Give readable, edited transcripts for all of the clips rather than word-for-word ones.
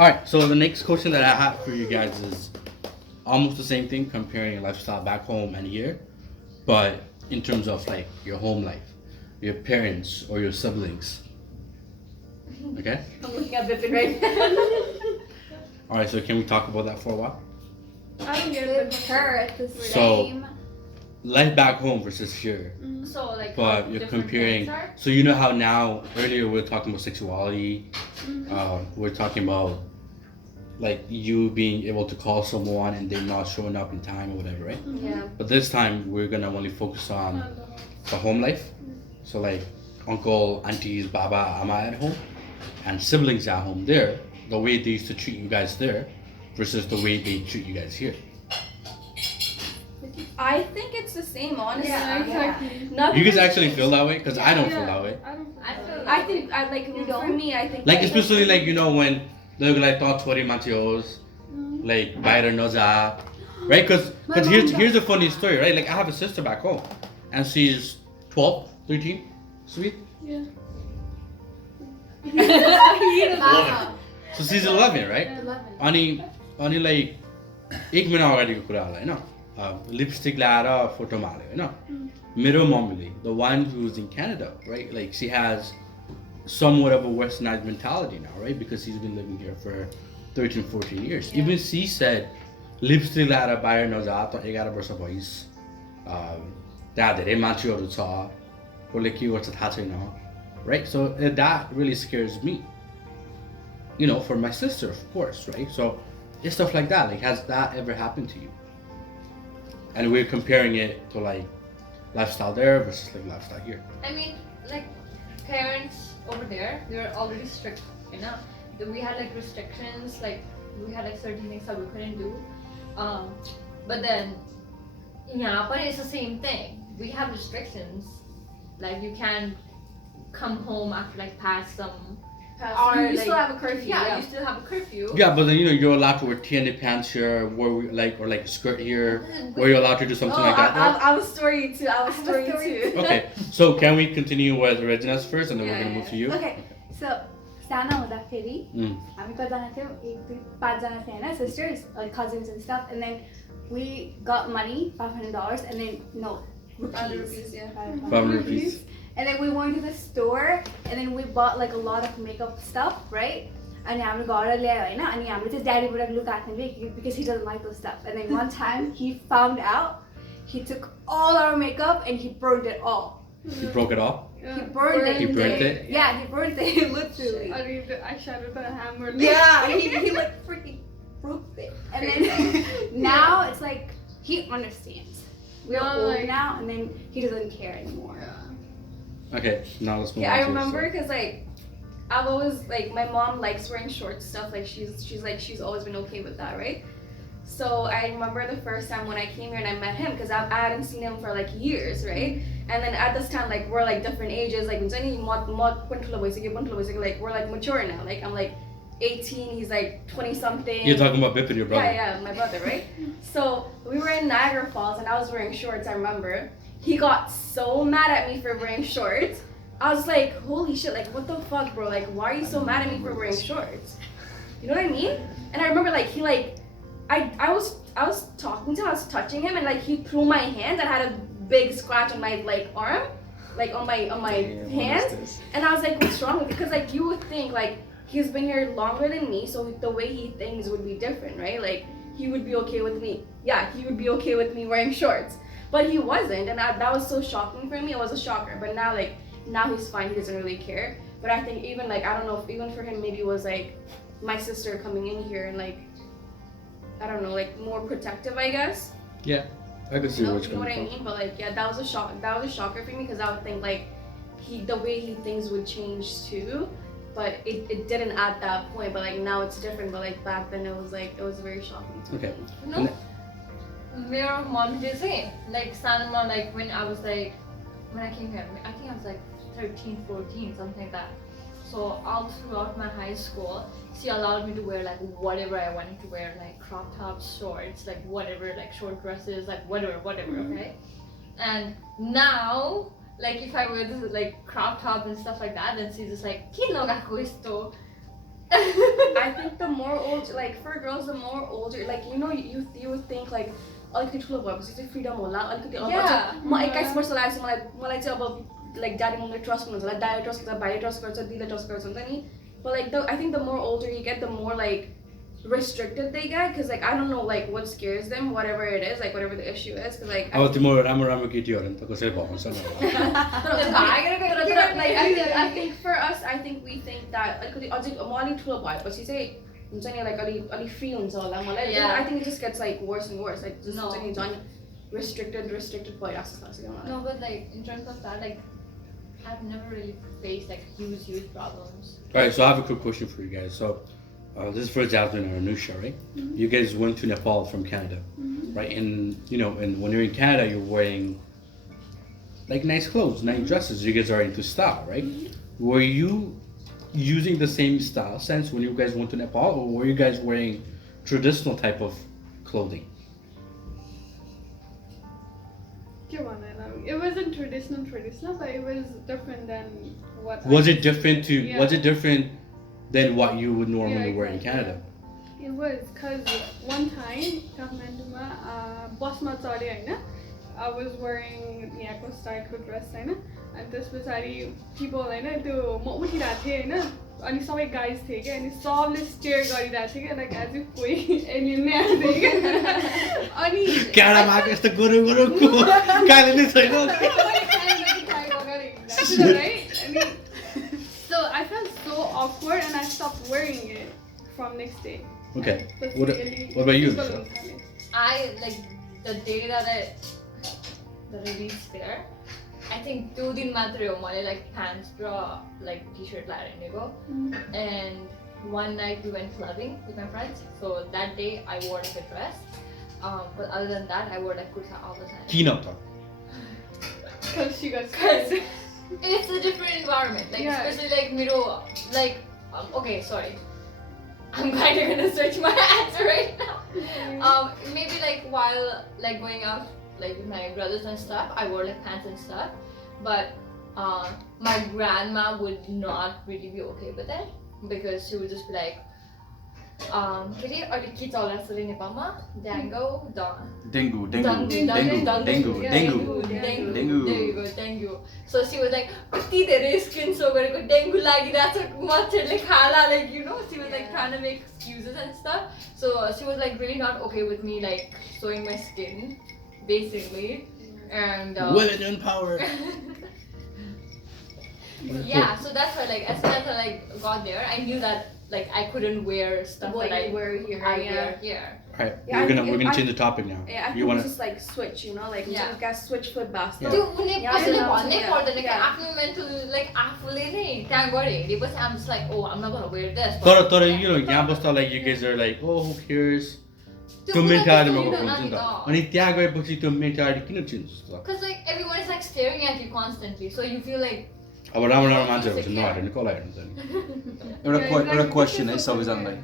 Alright, so the next question that I have for you guys is almost the same thing, comparing your lifestyle back home and here, but in terms of like your home life, your parents or your siblings. Okay? I'm looking at Bipin right now. Alright, so can we talk about that for a while? I don't get With it. her at the So- same. Life back home versus here. So like, But how you're different comparing. things are? So you know how now earlier we were talking about sexuality. We're talking about like you being able to call someone and they're not showing up in time or whatever, right? Yeah. But this time we're gonna only focus on the home life. So like uncle, aunties, baba, ama at home, and siblings at home there. The way they used to treat you guys there, versus the way they treat you guys here. I think it's the same, honestly. Yeah, exactly. You guys actually feel that way? Because I don't feel that way. I feel I think I like You for don't? me. I think Like especially like you know when they're like thought 20 mantios, like Bayra Noza, right? Because here's a funny story, right? Like I have a sister back home, and she's 12, 13, sweet. Yeah. Wow. So she's 11, right? 11. अनि like एक महिना अगाडिको कुरा होला होइन lipstick लगाएर फोटोमा हाल्यो होइन मेरो मम्मीले the one who's in Canada, right? Like she has somewhat of a westernized mentality now, right? Because she's been living here for 13, 14 years. Even she said lipstick लगाएर बाहिर नजा त 11 वर्ष भइस त्यहाँ धेरै मान्छेहरू छ कसले के गर्छ थाहा छैन, right? So that really scares me, you know, for my sister, of course, right? So it's stuff like that. Like, has that ever happened to you? And we're comparing it to like lifestyle there versus like lifestyle here. I mean, like parents over there, they were already strict, you know. We had like restrictions, like we had like certain things that we couldn't do. But then, yeah, but it's the same thing. We have restrictions, like you can't come home after like past some. You still have a curfew. Yeah, you still have a curfew. Yeah, but then you know you're allowed to wear TNA pants here, or like a skirt here, where you're allowed to do something like that. Right? I was story too. I was story too. Okay, so can we continue with Regina's first, and then we're gonna move to you? Okay, so सानो हुँदाखेरि Mm. हामी कतिजना थियौँ 1, 2, 5जना थियौँ होइन sisters, like cousins and stuff, and then we got money $500 and then no rupees, yeah. 500 rupees. And then we went to the store and then we bought like a lot of makeup stuff, right? And हामी घर ल्यायो होइन अनि हामीले चाहिँ ड्याडीबाट लुकाएको थियौँ because he doesn't like those stuff. And then one time he found out, he took all our makeup and he burned it all. You broke it off. He burned it. He burnt it? Yeah, he burned it literally. I need the eyeshadow with a hammer. Yeah, he like freaking broke it. And then now it's like he understands. We're No, old like- now, and then he doesn't care anymore. Okay, now let's move Yeah, on I to remember yourself. because like I've always like my mom likes wearing short stuff. Like she's always been okay with that, right? So I remember the first time when I came here and I met him because I hadn't seen him for like years, right? And then at this time, like we're like different ages. Like like we're like mature now. Like I'm like 18, he's like 20 something. You're talking about Bip and your brother. Yeah, my brother, right? So we were in Niagara Falls and I was wearing shorts, I remember. He got so mad at me for wearing shorts. I was like, holy shit, like what the fuck, bro? Like why are you so mad at me for wearing shorts? You know what I mean? And I remember like he like I was talking to him, I was touching him and like he threw my hand and I had a big scratch on my like arm, like on my hand. And I was like, what's wrong with you? Because like you would think like he's been here longer than me, so the way he thinks would be different, right? Like he would be okay with me. Yeah, he would be okay with me wearing shorts. But he wasn't, and that was so shocking for me. It was a shocker. But now he's fine. He doesn't really care. But I think even like I don't know if even for him maybe it was like my sister coming in here and like I don't know, like more protective, I guess. Yeah, I can see where it's You know what coming I from. mean? But like yeah, that was a shock. That was a shocker for me because I would think like the way he thinks would change too. But it didn't at that point. But like now it's different. But like back then it was very shocking to Okay. me. No. मेरो mom did say like सानोमा like when I came here, I think I was like 13, 14, something like that. So all throughout my high school, she allowed me to wear like whatever I wanted to wear, like crop tops, shorts, like whatever, like short dresses, like whatever, okay? And now, like if I wear this like crop top and stuff like that, then she's just like, "Ke lagako yesto?" I think the more older, like for girls, the more older, like you know, you would think like अलिकति ठुलो भएपछि चाहिँ freedom होला अलिकति अब म 21 वर्ष लागेपछि मलाई चाहिँ अब like daddy mom trust गर्नुहुन्छ होला daddy trust गर्छ भाइले trust गर्छ दिदीले trust गर्छ हुन्छ नि but like I think the more older you get the more like restricted they get because like I don't know like what scares them whatever it is like whatever the issue is because like अब तिम्रो राम्रो केटीहरु नि त कसैले भन्छ न like I think for us I think we think that अलिकति अझै म अलि ठुलो भएपछि चाहिँ हुन्छ नि like अलि free हुन्छ होला मलाई I think it just gets like worse and worse like just हुन्छ नि झन् restricted भइराख्छ No but like in terms of that like I've never really faced like huge problems. Alright, so I have a quick question for you guys. So this is for Jasmine or Anusha, right? Mm-hmm. You guys went to Nepal from Canada, right? And you know, and when you're in Canada, you're wearing like nice clothes, nice dresses. You guys are into style, right? Mm-hmm. Were you using the same style sense when you guys went to Nepal, or were you guys wearing traditional type of clothing? It wasn't traditional, but it was different than what. Was it different than what you would normally wear in Canada? It was because one time, Kathmandu bus ma chade haina. I was wearing yako style ko dress haina, and this was people haina त्यो म उठिरहेको थिएँ हैन अनि सबै guys थिए के अनि सबले stair गरिरहेको थियो के like as if कोही alien नै आएको थियो के अनि क्यारामा यस्तो गोरो को काले नै छैन right अनि so I felt so awkward and I stopped wearing it from next day. Okay. What about you? I like the day that I reached there. I think 2 दिन मात्रै हो मैले like pants र like t-shirt लाएर हिँडेको and one night we went clubbing with my friends so that day I wore like a dress but other than that I wore like kurta all the time. Kiन त Because she got scared. It's a different environment like especially like मेरो like okay sorry I'm kind of gonna switch my answer right now. Maybe like while like going out like with my brothers and stuff, I wore like pants and stuff, but my grandma would not really be okay with it because she would just be like, Keti, are the kids all in Nepal? Dengue. There you go, dengue. So she was like, "Keti, there is skin so good, dengue like that's much like khala like you know." She was like trying to make excuses and stuff. So she was like really not okay with me like showing my skin. Basically, and women in power. Yeah, so that's why like as soon as I like got there, I knew that like I couldn't wear stuff that I wear here. Alright, we're gonna change the topic now. Yeah, I think just like switch, you know, like you guys switch foot basta. त्यो उनी कसैले भन्नै पर्दैन कि आफ्नो mental like आफूले नै त्यहाँ गरे हेरेपछि I'm just like oh I'm not gonna wear this. तर you know यहाँ बस्दा like you guys are like oh who cares. त्यो मेन्टालिटीमा गएको हुन्छ नि त अनि त्यहाँ गएपछि त्यो मेन्टालिटी किन चेन्ज हुन्छ त Because like everyone is like staring at you constantly so you feel like अब राम्रो मान्छेहरु चाहिँ नहेर्नु नि कसलाई हेर्नुहुन्छ नि एउटा क्वेशन है सबैजनालाई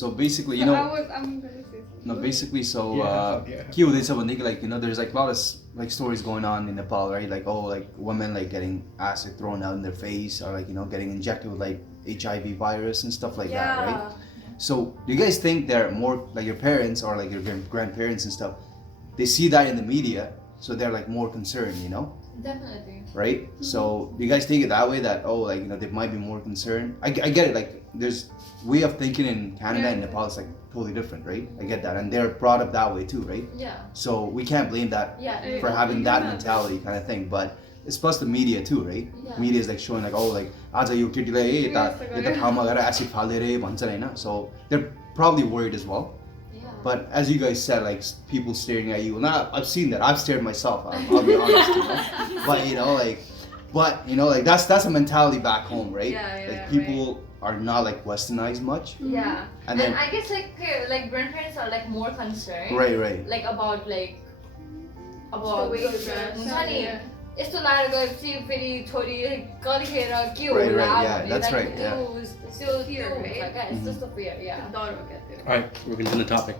so basically you know I'm gonna say something. no basically so के हुँदैछ भनेदेखि like you know there's like a lot of like stories going on in Nepal right like oh like women like getting acid thrown out in their face or like you know getting injected with like HIV virus and stuff like that right so do you guys think they're more like your parents or like your grandparents and stuff they see that in the media so they're like more concerned you know definitely right so do you guys think it that way that oh like you know they might be more concerned I get it like there's way of thinking in Canada and Nepal is like totally different right I get that and they're brought up that way too right so we can't blame that for having that mentality kind of thing but it's plus the media too right media is like showing like oh like आज यो केटीलाई यता ठाउँमा गएर acid फाल्दै रे भन्छन् हैन so they're probably worried as well but as you guys said like people staring at you and I've seen that I've stared myself I'll be honest you know? but you know like that's a mentality back home right like people are not like westernized much and then I guess like grandparents are like more concerned right like about the way you dress यस्तो लाएर गएपछि फेरि छोरी कलिखेर के होला that's right still fear it's just a fear Alright, we're going to the topic.